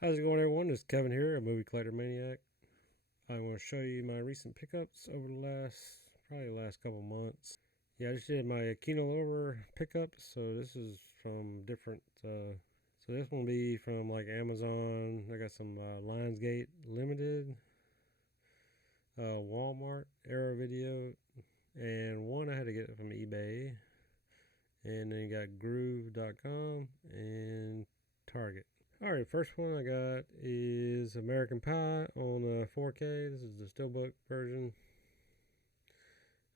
How's it going, everyone? It's Kevin here, a movie collector maniac. I want to show you my recent pickups over probably the last couple months. Yeah, I just did my Kino Lorber pickups, so this is from different. So this one will be from like Amazon. I got some Lionsgate Limited, Walmart, Arrow Video, and one I had to get from eBay. And then you got Groove.com and Target. Alright, first one I got is American Pie on 4K. This is the Steelbook version.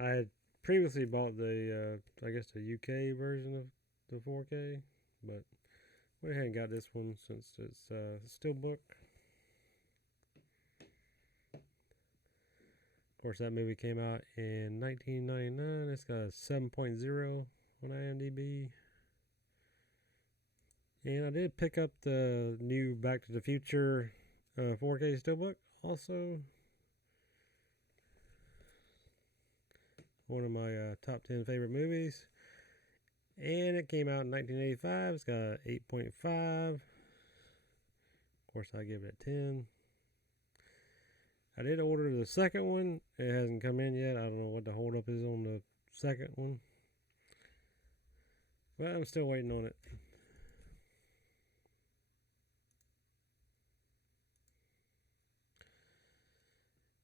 I had previously bought I guess the UK version of the 4K, but went ahead and got this one since it's Steelbook. Of course, that movie came out in 1999. It's got a 7.0 on IMDb. And I did pick up the new Back to the Future 4K Steelbook also. One of my top 10 favorite movies. And it came out in 1985. It's got 8.5. Of course, I give it a 10. I did order the second one. It hasn't come in yet. I don't know what the holdup is on the second one. But I'm still waiting on it.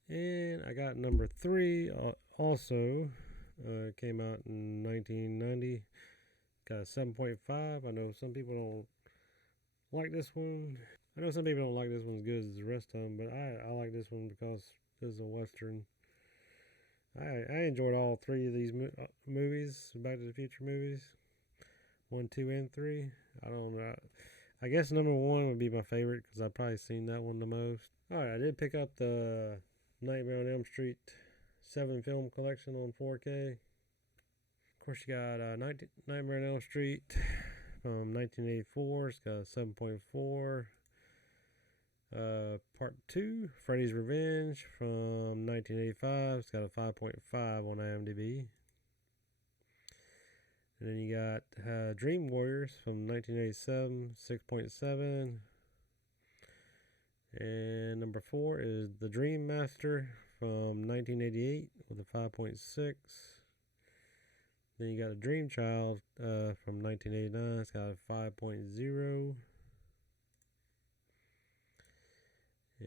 And I got number 3 also. Came out in 1990. Got a 7.5. I know some people don't like this one. I know some people don't like this one as good as the rest of them, but I like this one because this is a Western. I enjoyed all 3 of these movies, Back to the Future movies. 1, 2, and 3. I don't know. I guess number 1 would be my favorite because I've probably seen that one the most. Alright, I did pick up the Nightmare on Elm Street 7 film collection on 4K. Of course, you got Nightmare on Elm Street from 1984. It's got a 7.4. Part 2, Freddy's Revenge from 1985. It's got a 5.5 on IMDb. And then you got Dream Warriors from 1987, 6.7. And number 4 is The Dream Master from 1988 with a 5.6. Then you got A Dream Child from 1989. It's got a 5.0.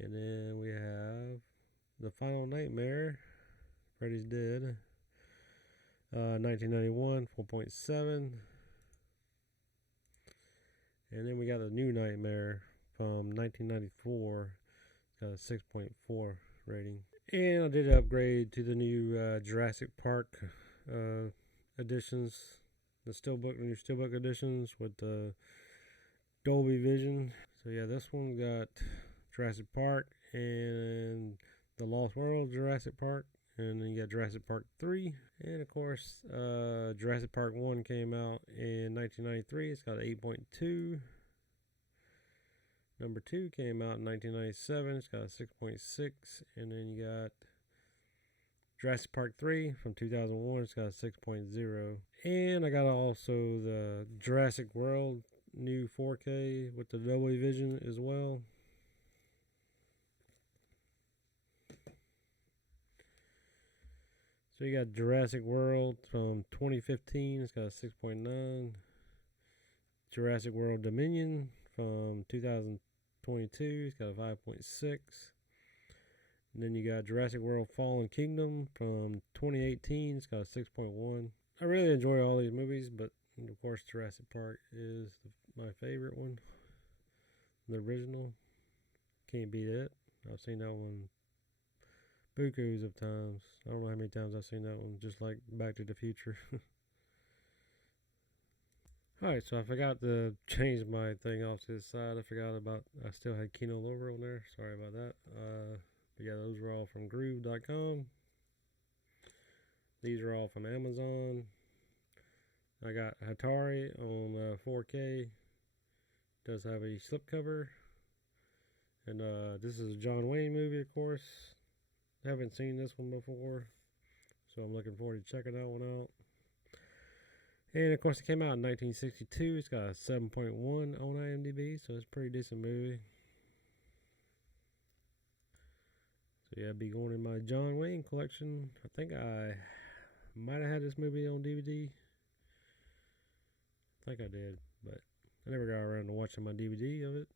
And then we have The Final Nightmare, Freddy's Dead, 1991, 4.7. And then we got The New Nightmare from 1994. It's got a 6.4 rating. And I did upgrade to the new Jurassic Park editions, new Steelbook editions with the Dolby Vision. So yeah, this one got Jurassic Park and the Lost World Jurassic Park, and then you got Jurassic Park 3, and of course Jurassic Park 1 came out in 1993. It's got an 8.2. Number 2 came out in 1997. It's got a 6.6. And then you got Jurassic Park 3 from 2001. It's got a 6.0. And I got also the Jurassic World new 4K with the Dolby Vision as well. So you got Jurassic World from 2015. It's got a 6.9. Jurassic World Dominion from 2022. It's got a 5.6. And then you got Jurassic World Fallen Kingdom from 2018. It's got a 6.1. I really enjoy all these movies, but of course Jurassic Park is my favorite one. The original. Can't beat it. I've seen that one bukus of times. I don't know how many times I've seen that one, just like Back to the Future. Alright, so I forgot to change my thing off to the side. I still had Kino Lorber on there. Sorry about that. But yeah, those were all from Groove.com. These are all from Amazon. I got Atari on 4K. Does have a slipcover. And this is a John Wayne movie, of course. Haven't seen this one before, so I'm looking forward to checking that one out. And of course, it came out in 1962. It's got a 7.1 on IMDb, so it's a pretty decent movie. So yeah, I'll be going in my John Wayne collection. I think I might have had this movie on DVD. I think I did, but I never got around to watching my DVD of it.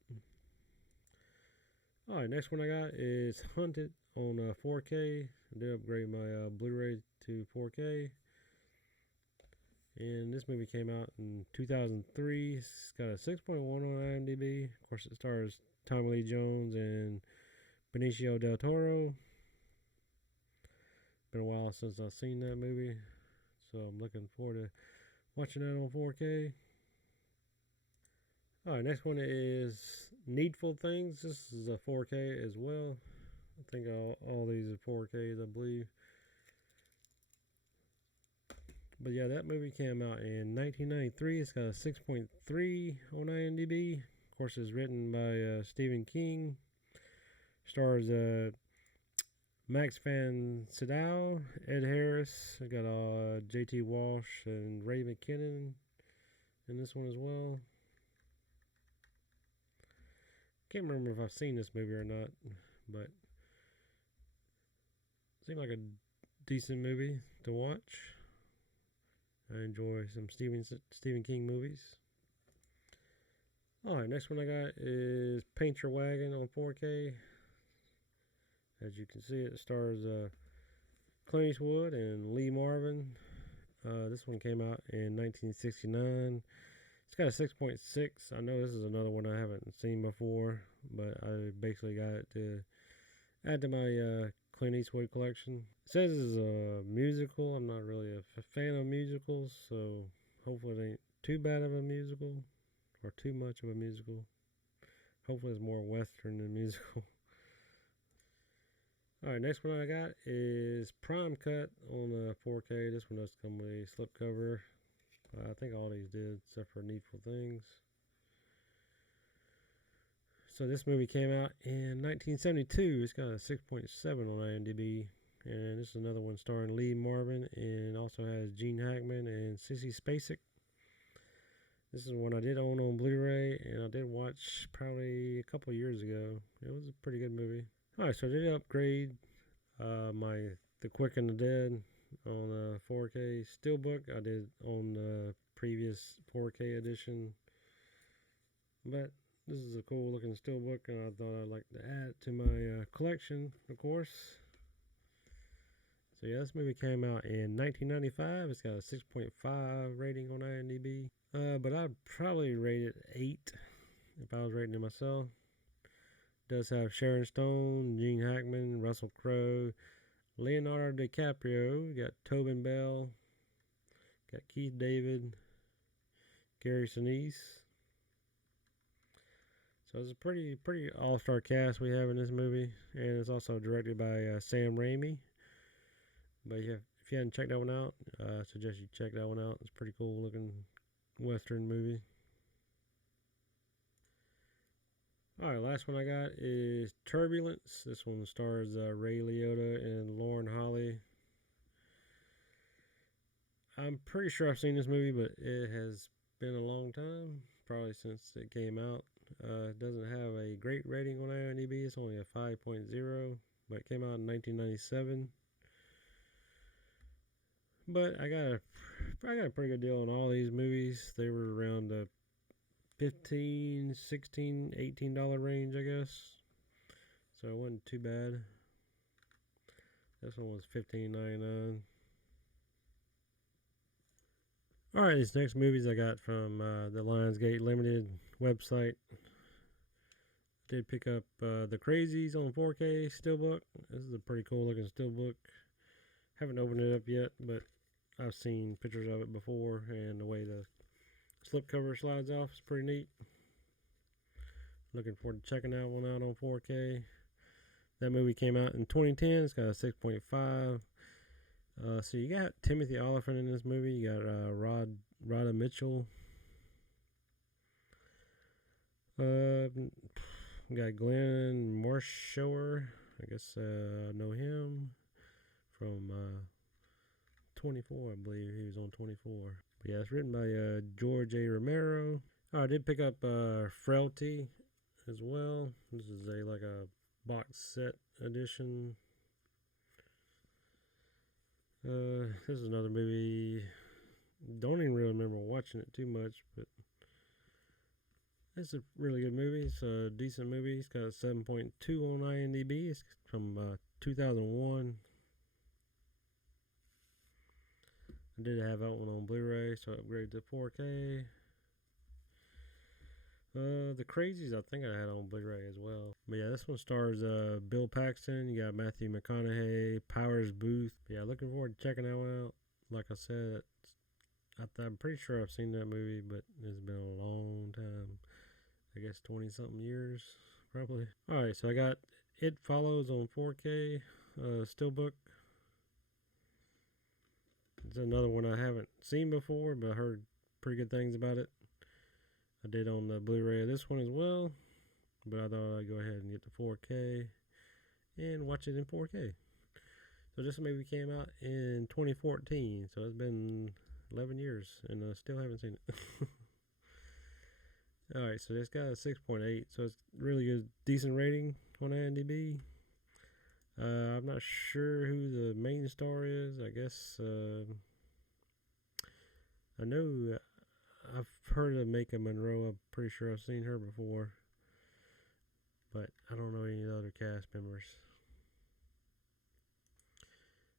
Alright, next one I got is Hunted on 4K. I did upgrade my Blu-ray to 4K. And this movie came out in 2003. It's got a 6.1 on IMDb. Of course, it stars Tommy Lee Jones and Benicio del Toro. Been a while since I've seen that movie, so I'm looking forward to watching that on 4K. Alright, next one is Needful Things. This is a 4K as well. I think all these are 4Ks, I believe. But yeah, that movie came out in 1993. It's got a 6.3 on IMDb. Of course, it's written by Stephen King. Stars Max Van Sydow, Ed Harris. I got J.T. Walsh and Ray McKinnon in this one as well. Can't remember if I've seen this movie or not, but it seemed like a decent movie to watch. I enjoy some Stephen King movies. Alright, next one I got is Paint Your Wagon on 4K. As you can see, it stars Clint Eastwood and Lee Marvin. This one came out in 1969. It's got a 6.6. I know this is another one I haven't seen before, but I basically got it to add to my Clint Eastwood collection. It says it's a musical. I'm not really a fan of musicals, so hopefully it ain't too bad of a musical or too much of a musical. Hopefully it's more Western than musical. Alright, next one I got is Prime Cut on 4K. This one does come with a slipcover. I think all these did, except for Needful Things. So this movie came out in 1972. It's got a 6.7 on IMDb. And this is another one starring Lee Marvin and also has Gene Hackman and Sissy Spacek. This is one I did own on Blu-ray and I did watch probably a couple years ago. It was a pretty good movie. Alright, so I did upgrade The Quick and the Dead on 4K steelbook. I did on the previous 4K edition, but this is a cool looking steelbook and I thought I'd like to add it to my collection, of course. So yeah, this movie came out in 1995. It's got a 6.5 rating on IMDb, but I'd probably rate it 8 if I was rating it myself. It does have Sharon Stone, Gene Hackman, Russell Crowe, Leonardo DiCaprio, got Tobin Bell, got Keith David, Gary Sinise. So it's a pretty all-star cast we have in this movie, and it's also directed by Sam Raimi. But yeah, if you hadn't checked that one out, I suggest you check that one out. It's a pretty cool looking Western movie. Alright, last one I got is Turbulence. This one stars Ray Liotta and Lauren Holly. I'm pretty sure I've seen this movie, but it has been a long time, probably since it came out. It doesn't have a great rating on IMDb. It's only a 5.0, but it came out in 1997. But I got a pretty good deal on all these movies. They were around the $15, $16, $18 range, I guess. So it wasn't too bad. This one was $15.99. Alright, these next movies I got from the Lionsgate Limited website. Did pick up The Crazies on 4K steelbook. This is a pretty cool looking steelbook. Haven't opened it up yet, but I've seen pictures of it before, and the way the slipcover slides off is pretty neat. Looking forward to checking that one out on 4K. That movie came out in 2010. It's got a 6.5. So you got Timothy Olyphant in this movie. You got Rhoda Mitchell. You got Glenn Morshower. I guess I know him from 24. I believe he was on 24. But yeah, it's written by George A. Romero. I did pick up Frailty as well. This is like a box set edition. This is another movie. Don't even really remember watching it too much, but it's a really good movie. It's a decent movie. It's got a 7.2 on IMDb. It's from 2001. I did have that one on Blu-ray, so I upgraded to 4K. The Crazies, I think I had on Blu-ray as well. But yeah, this one stars Bill Paxton. You got Matthew McConaughey, Powers Booth. But yeah, looking forward to checking that one out. Like I said, I'm pretty sure I've seen that movie, but it's been a long time. I guess 20-something years, probably. Alright, so I got It Follows on 4K, Steelbook. It's another one I haven't seen before, but I heard pretty good things about it. I did on the Blu-ray of this one as well, but I thought I'd go ahead and get the 4K and watch it in 4K. So this movie came out in 2014, so it's been 11 years, and I still haven't seen it. Alright, so it's got a 6.8, so it's really good, decent rating on IMDb. I'm not sure who the main star is. I guess I know I've heard of Maika Monroe. I'm pretty sure I've seen her before, but I don't know any other cast members.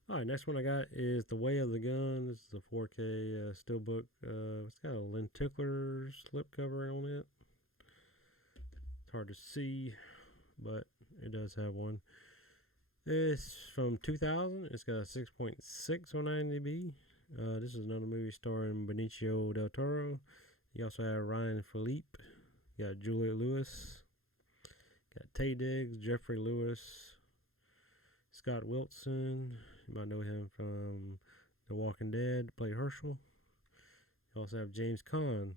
Alright, next one I got is The Way of the Gun. This is a 4K steelbook. It's got a lenticular slipcover on it. It's hard to see, but it does have one. It's from 2000. It's got a 6.6 on IMDb. This is another movie starring Benicio del Toro. You also have Ryan Phillippe. You got Juliette Lewis. Got Taye Diggs, Jeffrey Lewis, Scott Wilson. You might know him from The Walking Dead, play Herschel. You also have James Caan.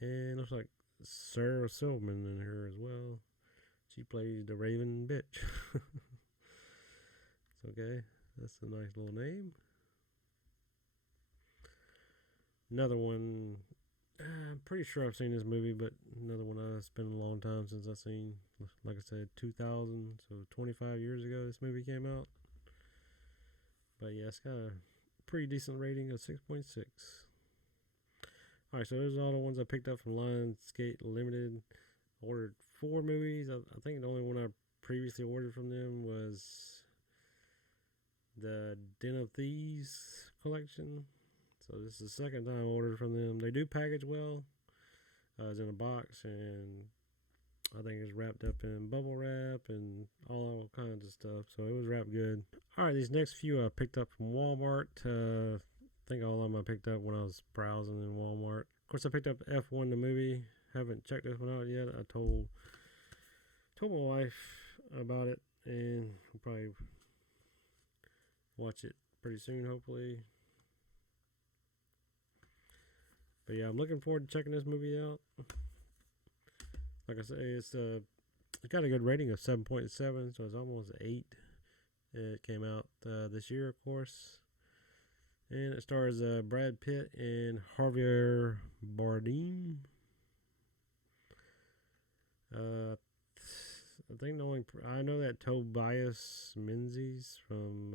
And looks like Sarah Silverman in here as well. She plays the Raven bitch. It's okay. That's a nice little name. Another one. I'm pretty sure I've seen this movie, but another one it's been a long time since I've seen. Like I said, 2000, so 25 years ago this movie came out. But yeah, it's got a pretty decent rating of 6.6. Alright, so those are all the ones I picked up from Lionsgate Limited. Ordered 4 movies. I think the only one I previously ordered from them was the Den of Thieves collection. So this is the second time I ordered from them. They do package well. It's in a box, and I think it's wrapped up in bubble wrap and all kinds of stuff. So it was wrapped good. Alright, these next few I picked up from Walmart. I think all of them I picked up when I was browsing in Walmart. Of course, I picked up F1 the movie. Haven't checked this one out yet. I told my wife about it, and I'll probably watch it pretty soon, hopefully. But yeah, I'm looking forward to checking this movie out. Like I say, it's got a good rating of 7.7, so it's almost 8. It came out this year, of course. And it stars Brad Pitt and Javier Bardem. I think I know that Tobias Menzies from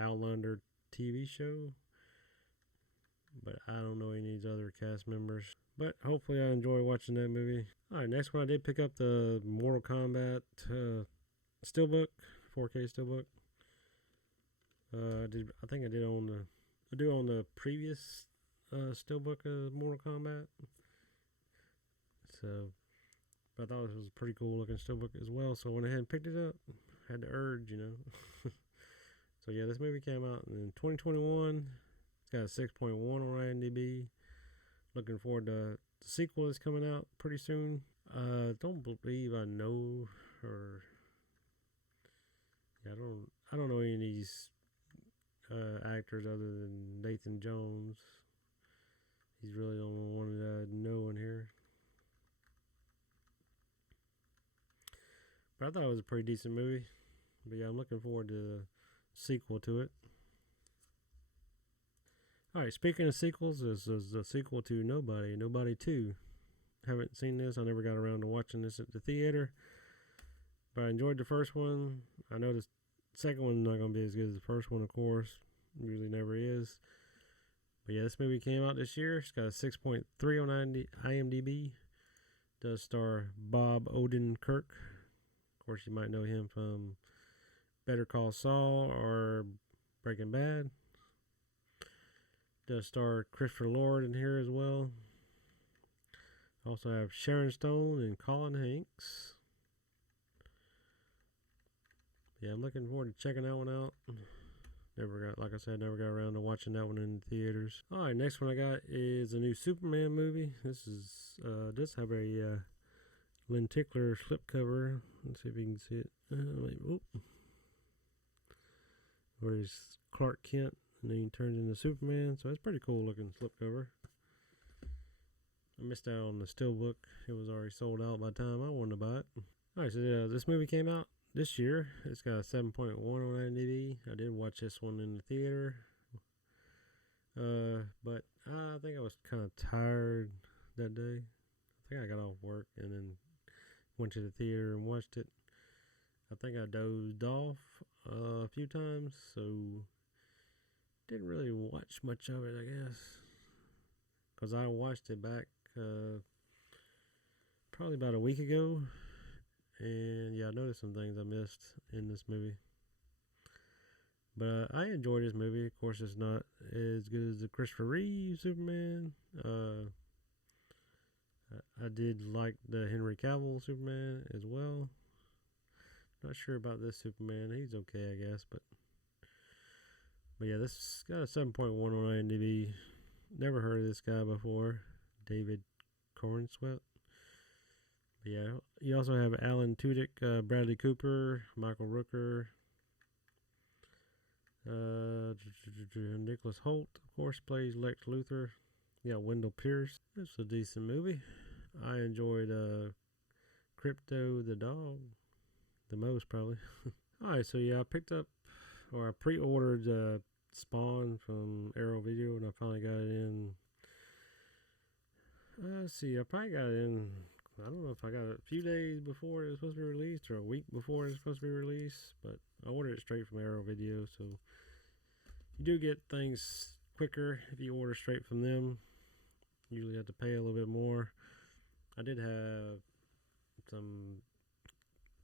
Outlander TV show, but I don't know any of these other cast members. But hopefully I enjoy watching that movie. Alright, next one I did pick up the Mortal Kombat steelbook, 4K steelbook. I think I do on the previous steelbook of Mortal Kombat. So, but I thought this was a pretty cool looking steelbook as well, so I went ahead and picked it up. Had the urge, you know. So yeah, this movie came out in 2021. It's got a 6.1 on IMDb. Looking forward to the sequel that's coming out pretty soon. Don't believe I know, or yeah, I don't know any of these actors other than Nathan Jones. He's really the only one that I know in here. But I thought it was a pretty decent movie. But yeah, I'm looking forward to the sequel to it. Alright, speaking of sequels, this is a sequel to Nobody 2. Haven't seen this. I never got around to watching this at the theater. But I enjoyed the first one. I know the second one's not going to be as good as the first one, of course. Usually never is. But yeah, this movie came out this year. It's got a 6.3 on IMDb. Does star Bob Odenkirk. Of course, you might know him from Better Call Saul or Breaking Bad. Does star Christopher Lord in here as well. Also have Sharon Stone and Colin Hanks. Yeah, I'm looking forward to checking that one out. Like I said, never got around to watching that one in the theaters. Alright, next one I got is a new Superman movie. This does have a lenticular slipcover. Let's see if you can see it. Where he's Clark Kent and then he turns into Superman. So it's pretty cool looking slipcover. I missed out on the steelbook. It was already sold out by the time I wanted to buy it. Alright, so this movie came out this year. It's got a 7.1 on IMDb. I did watch this one in the theater. But I think I was kind of tired that day. I think I got off work and then went to the theater and watched it. I think I dozed off a few times, so didn't really watch much of it, I guess. Because I watched it back probably about a week ago. And yeah, I noticed some things I missed in this movie. But I enjoyed this movie. Of course, it's not as good as the Christopher Reeve Superman. I did like the Henry Cavill Superman as well. Not sure about this Superman. He's okay, I guess. But yeah, this got a 7.1 on IMDb. Never heard of this guy before. David Cornsweet. But yeah, you also have Alan Tudyk, Bradley Cooper, Michael Rooker, Nicholas Hoult, of course, plays Lex Luthor. Yeah, Wendell Pierce. It's a decent movie. I enjoyed Crypto the dog the most, probably. Alright, so yeah, I pre-ordered Spawn from Arrow Video, and I finally got it in. Let's see, I probably got it in, I don't know if I got it a few days before it was supposed to be released or a week before it was supposed to be released, but I ordered it straight from Arrow Video, so you do get things quicker if you order straight from them. You usually have to pay a little bit more. I did have some,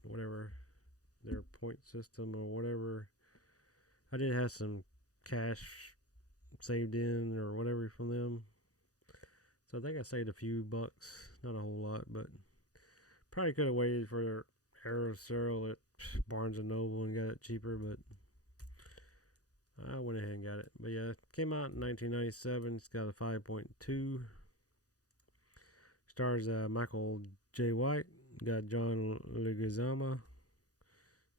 whatever, their point system or whatever. I did have some cash saved in or whatever from them. So I think I saved a few bucks, not a whole lot, but probably could have waited for Arrow sale at Barnes & Noble and got it cheaper, but I went ahead and got it. But yeah, it came out in 1997. It's got a 5.2. Stars Michael J. White. Got John Leguizamo,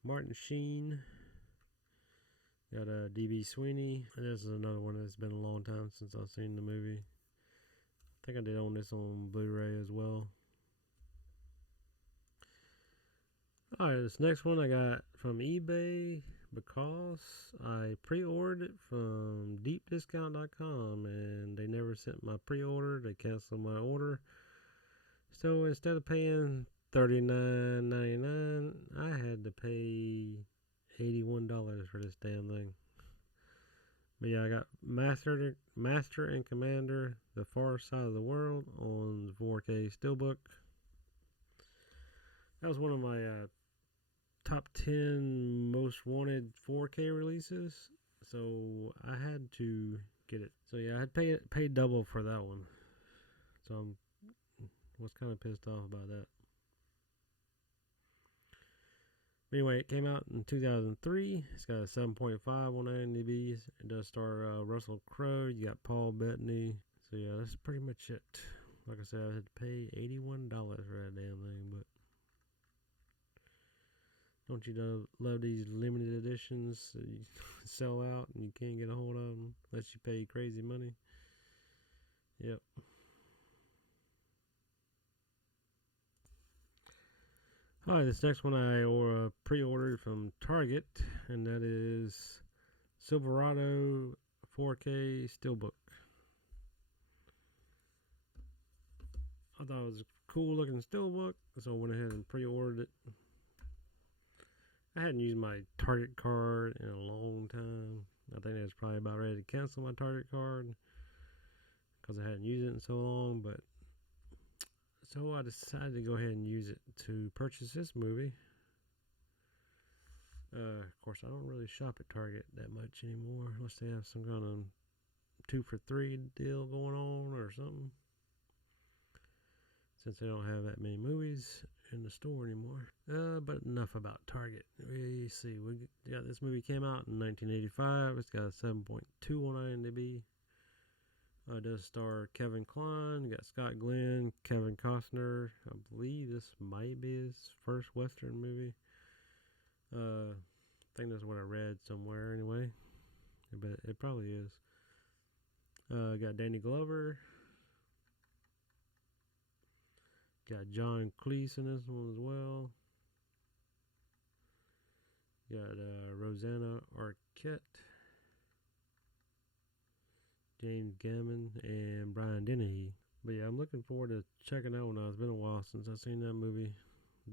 Martin Sheen. Got D.B. Sweeney. And this is another one that's been a long time since I've seen the movie. I think I did own this on Blu-ray as well. Alright, this next one I got from eBay because I pre-ordered it from deepdiscount.com and they never sent my pre-order. They canceled my order. So instead of paying $39.99, I had to pay $81 for this damn thing. But yeah, I got Master and Commander, The Far Side of the World on the 4K Steelbook. That was one of my top 10 most wanted 4K releases, so I had to get it. So yeah, I had paid double for that one. So I was kind of pissed off about that. But anyway, it came out in 2003. It's got a 7.5 on IMDb. It does star Russell Crowe. You got Paul Bettany. So yeah, that's pretty much it. Like I said, I had to pay $81 for that damn thing, but don't you love these limited editions that you sell out and you can't get a hold of them unless you pay crazy money? Yep. Alright, this next one I pre-ordered from Target, and that is Silverado 4K Steelbook. I thought it was a cool looking Steelbook, so I went ahead and pre-ordered it. I hadn't used my Target card in a long time. I think I was probably about ready to cancel my Target card because I hadn't used it in so long. But so I decided to go ahead and use it to purchase this movie. Of course, I don't really shop at Target that much anymore unless they have some kind of 2 for 3 deal going on or something. Since they don't have that many movies in the store anymore. But enough about Target. We see. We got this movie came out in 1985. It's got a 7.2 on IMDb. It does star Kevin Kline. Got Scott Glenn, Kevin Costner. I believe this might be his first Western movie. I think that's what I read somewhere anyway. But it probably is. Got Danny Glover. Got John Cleese in this one as well. Got Rosanna Arquette, James Gammon, and Brian Dennehy. But yeah, I'm looking forward to checking that one out. It's been a while since I've seen that movie.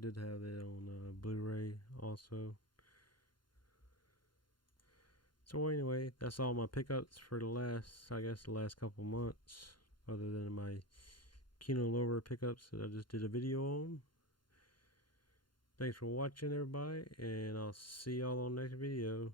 Did have it on Blu-ray also. So anyway, that's all my pickups for the last couple months, other than my Kino Lorber pickups that I just did a video on. Thanks for watching, everybody, and I'll see y'all on the next video.